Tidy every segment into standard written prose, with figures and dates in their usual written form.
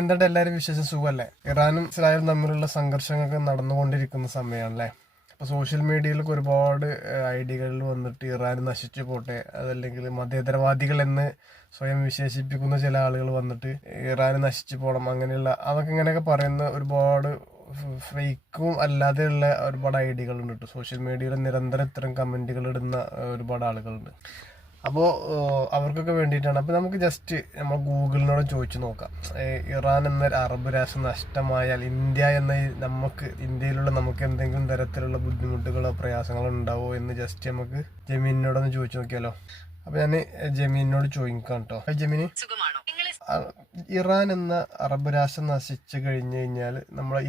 എന്തുകൊണ്ട് എല്ലാവരും വിശേഷം സുഖമല്ലേ? ഇറാനും ഇസ്രായേലും തമ്മിലുള്ള സംഘർഷങ്ങളൊക്കെ നടന്നുകൊണ്ടിരിക്കുന്ന സമയമാണല്ലേ. അപ്പോൾ സോഷ്യൽ മീഡിയയിലൊക്കെ ഒരുപാട് ഐഡിയകളിൽ വന്നിട്ട് ഇറാൻ നശിച്ചു പോട്ടെ, അതല്ലെങ്കിൽ മതേതരവാദികൾ എന്ന് സ്വയം വിശേഷിപ്പിക്കുന്ന ചില ആളുകൾ വന്നിട്ട് ഇറാൻ നശിച്ചു പോകണം, അങ്ങനെയുള്ള അതൊക്കെ ഇങ്ങനെയൊക്കെ പറയുന്ന ഒരുപാട് ഫേക്കും അല്ലാതെയുള്ള ഒരുപാട് ഐഡിയകളുണ്ട് കേട്ടോ. സോഷ്യൽ മീഡിയയിൽ നിരന്തരം ഇത്തരം കമൻറ്റുകൾ ഇടുന്ന ഒരുപാട് ആളുകളുണ്ട്. അപ്പോൾ അവർക്കൊക്കെ വേണ്ടിയിട്ടാണ്. അപ്പോൾ നമുക്ക് ജസ്റ്റ് നമ്മൾ ഗൂഗിളിനോട് ചോദിച്ചു നോക്കാം. ഇറാൻ എന്ന അറബ് രാഷ്ട്രം നഷ്ടമായാൽ ഇന്ത്യ എന്ന ഇന്ത്യയിലുള്ള നമുക്ക് എന്തെങ്കിലും തരത്തിലുള്ള ബുദ്ധിമുട്ടുകളോ പ്രയാസങ്ങളോ ഉണ്ടാവോ എന്ന് ജസ്റ്റ് നമുക്ക് ജമീനിനോടൊന്ന് ചോദിച്ചു നോക്കിയാലോ. അപ്പോൾ ഞാൻ ജമീനിനോട് ചോദിക്കാം കേട്ടോ. ജമീനി, ഇറാൻ എന്ന അറബ് രാഷ്ട്രം നശിച്ചു കഴിഞ്ഞു കഴിഞ്ഞാൽ നമ്മളെ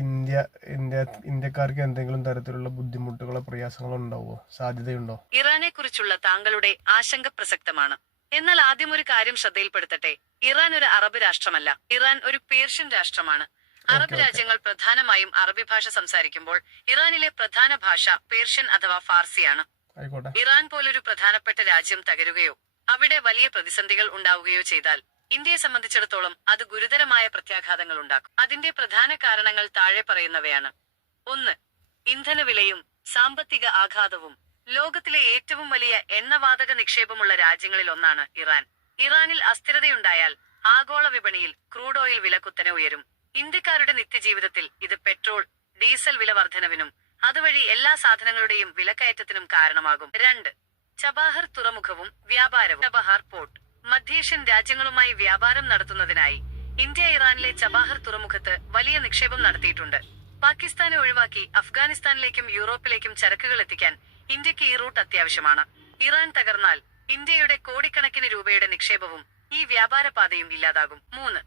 ഇന്ത്യക്കാർക്ക് എന്തെങ്കിലും തരത്തിലുള്ള ബുദ്ധിമുട്ടുകളോ പ്രയാസങ്ങളോ ഉണ്ടാവോ? സാധ്യതയുണ്ടോ? ഇറാനെ കുറിച്ചുള്ള താങ്കളുടെ ആശങ്ക പ്രസക്തമാണ്. എന്നാൽ ആദ്യം ഒരു കാര്യം ശ്രദ്ധയിൽപ്പെടുത്തട്ടെ. ഇറാൻ ഒരു അറബ് രാഷ്ട്രമല്ല. ഇറാൻ ഒരു പേർഷ്യൻ രാഷ്ട്രമാണ്. അറബ് രാജ്യങ്ങൾ പ്രധാനമായും അറബി ഭാഷ സംസാരിക്കുമ്പോൾ ഇറാനിലെ പ്രധാന ഭാഷ പേർഷ്യൻ അഥവാ ഫാർസിയാണ്. ഇറാൻ പോലൊരു പ്രധാനപ്പെട്ട രാജ്യം തകരുകയോ അവിടെ വലിയ പ്രതിസന്ധികൾ ഉണ്ടാവുകയോ ചെയ്താൽ ഇന്ത്യയെ സംബന്ധിച്ചിടത്തോളം അത് ഗുരുതരമായ പ്രത്യാഘാതങ്ങൾ ഉണ്ടാക്കും. അതിന്റെ പ്രധാന കാരണങ്ങൾ താഴെ പറയുന്നവയാണ്. 1. ഇന്ധനവിലയും സാമ്പത്തിക ആഘാതവും. ലോകത്തിലെ ഏറ്റവും വലിയ എണ്ണവാതക നിക്ഷേപമുള്ള രാജ്യങ്ങളിൽ ഒന്നാണ് ഇറാൻ. ഇറാനിൽ അസ്ഥിരതയുണ്ടായാൽ ആഗോള വിപണിയിൽ ക്രൂഡ് ഓയിൽ വില കുത്തനെ ഉയരും. ഇന്ത്യക്കാരുടെ നിത്യജീവിതത്തിൽ ഇത് പെട്രോൾ, ഡീസൽ വില വർധനവിനും അതുവഴി എല്ലാ സാധനങ്ങളുടെയും വിലക്കയറ്റത്തിനും കാരണമാകും. 2. ചബാഹർ തുറമുഖവും വ്യാപാരവും. ചബഹാർ പോർട്ട് മധ്യേഷ്യൻ രാജ്യങ്ങളുമായി വ്യാപാരം നടത്തുന്നതിനായി ഇന്ത്യ ഇറാനിലെ ചബാഹർ തുറമുഖത്ത് വലിയ നിക്ഷേപം നടത്തിയിട്ടുണ്ട്. പാകിസ്ഥാനെ ഒഴിവാക്കി അഫ്ഗാനിസ്ഥാനിലേക്കും യൂറോപ്പിലേക്കും ചരക്കുകൾ എത്തിക്കാൻ ഇന്ത്യക്ക് ഈ റൂട്ട് അത്യാവശ്യമാണ്. ഇറാൻ തകർന്നാൽ ഇന്ത്യയുടെ കോടിക്കണക്കിന് രൂപയുടെ നിക്ഷേപവും ഈ വ്യാപാര പാതയും ഇല്ലാതാകും. 3.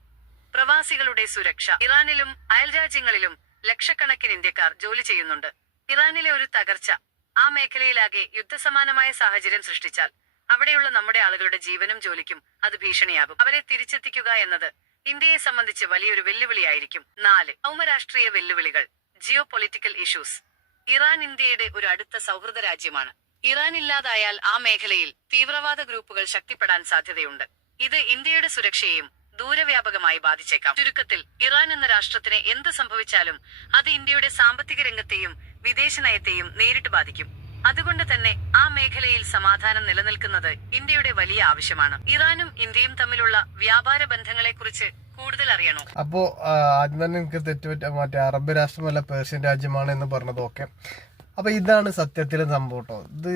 പ്രവാസികളുടെ സുരക്ഷ. ഇറാനിലും അയൽരാജ്യങ്ങളിലും ലക്ഷക്കണക്കിന് ഇന്ത്യക്കാർ ജോലി ചെയ്യുന്നുണ്ട്. ഇറാനിലെ ഒരു തകർച്ച ആ മേഖലയിലാകെ യുദ്ധസമാനമായ സാഹചര്യം സൃഷ്ടിച്ചാൽ അവിടെയുള്ള നമ്മുടെ ആളുകളുടെ ജീവനും ജോലിക്കും അത് ഭീഷണിയാകും. അവരെ തിരിച്ചെത്തിക്കുക എന്നത് ഇന്ത്യയെ സംബന്ധിച്ച് വലിയൊരു വെല്ലുവിളിയായിരിക്കും. 4. ഭൗമരാഷ്ട്രീയ വെല്ലുവിളികൾ. Geo political issues. ഇറാൻ ഇന്ത്യയുടെ ഒരു അടുത്ത സൗഹൃദ രാജ്യമാണ്. ഇറാൻ ഇല്ലാതായാൽ ആ മേഖലയിൽ തീവ്രവാദ ഗ്രൂപ്പുകൾ ശക്തിപ്പെടാൻ സാധ്യതയുണ്ട്. ഇത് ഇന്ത്യയുടെ സുരക്ഷയെയും ദൂരവ്യാപകമായി ബാധിച്ചേക്കാം. ചുരുക്കത്തിൽ ഇറാൻ എന്ന രാഷ്ട്രത്തിന് എന്ത് സംഭവിച്ചാലും അത് ഇന്ത്യയുടെ സാമ്പത്തിക രംഗത്തെയും വിദേശ നയത്തെയും നേരിട്ട് ബാധിക്കും. അതുകൊണ്ട് തന്നെ ആ മേഖലയിൽ സമാധാനം നിലനിൽക്കുന്നത് ഇന്ത്യയുടെ വലിയ ആവശ്യമാണ്. ഇറാനും ഇന്ത്യയും തമ്മിലുള്ള വ്യാപാര ബന്ധങ്ങളെ കുറിച്ച് കൂടുതൽ അറിയണോ? അപ്പോ ആദ്യം തന്നെ എനിക്ക് മറ്റേ അറബ് രാഷ്ട്രമല്ല പേർഷ്യൻ രാജ്യമാണ് എന്ന് പറഞ്ഞത്. ഓക്കെ, അപ്പൊ ഇതാണ് സത്യത്തിലെ സംഭവം കേട്ടോ. ഇത്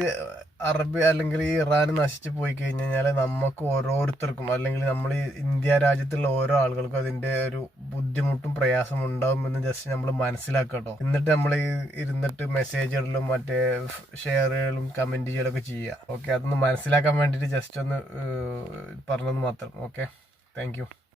അറബ് അല്ലെങ്കിൽ ഈ ഇറാൻ നശിച്ചു പോയി കഴിഞ്ഞാൽ നമുക്ക് ഓരോരുത്തർക്കും അല്ലെങ്കിൽ നമ്മൾ ഈ ഇന്ത്യ രാജ്യത്തുള്ള ഓരോ ആളുകൾക്കും അതിന്റെ ഒരു ബുദ്ധിമുട്ടും പ്രയാസം ഉണ്ടാവുമെന്ന് ജസ്റ്റ് നമ്മൾ മനസ്സിലാക്കുക കേട്ടോ. എന്നിട്ട് നമ്മൾ ഇരുന്നിട്ട് മെസ്സേജുകളിലും മറ്റേ ഷെയറുകളും കമന്റ് ചെയ്യലൊക്കെ ചെയ്യുക. ഓക്കെ, അതൊന്ന് മനസ്സിലാക്കാൻ വേണ്ടിയിട്ട് ജസ്റ്റ് ഒന്ന് പറഞ്ഞത് മാത്രം. Okay, thank you.